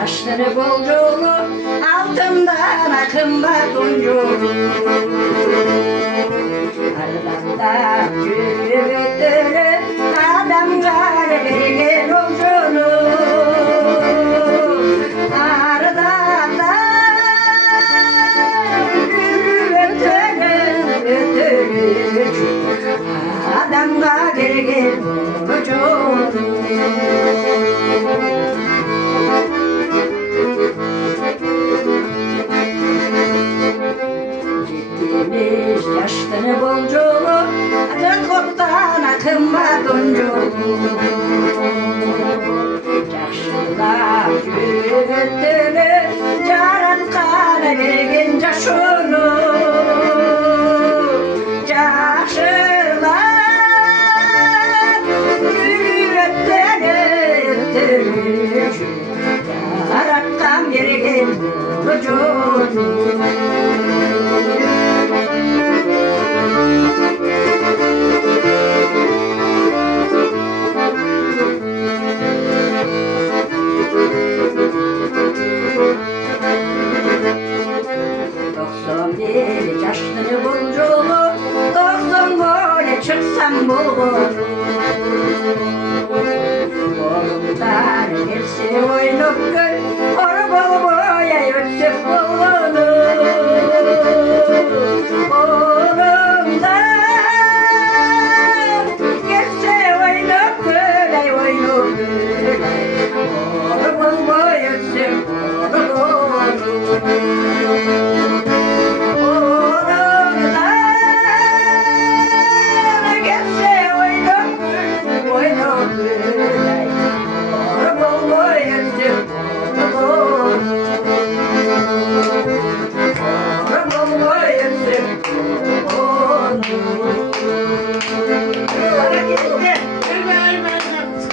Yaşları bolculu altından akınlar donculu Arada yürüdülü adamlar vergen olculu Arada yürüdülü adamlar vergen olculu Yaşları bolculu Acık ottan akınma donculu Yaşlılar yürüttülü Caratkana vergen caşunu Yaşlılar yürüttülü Caratkan vergen donculu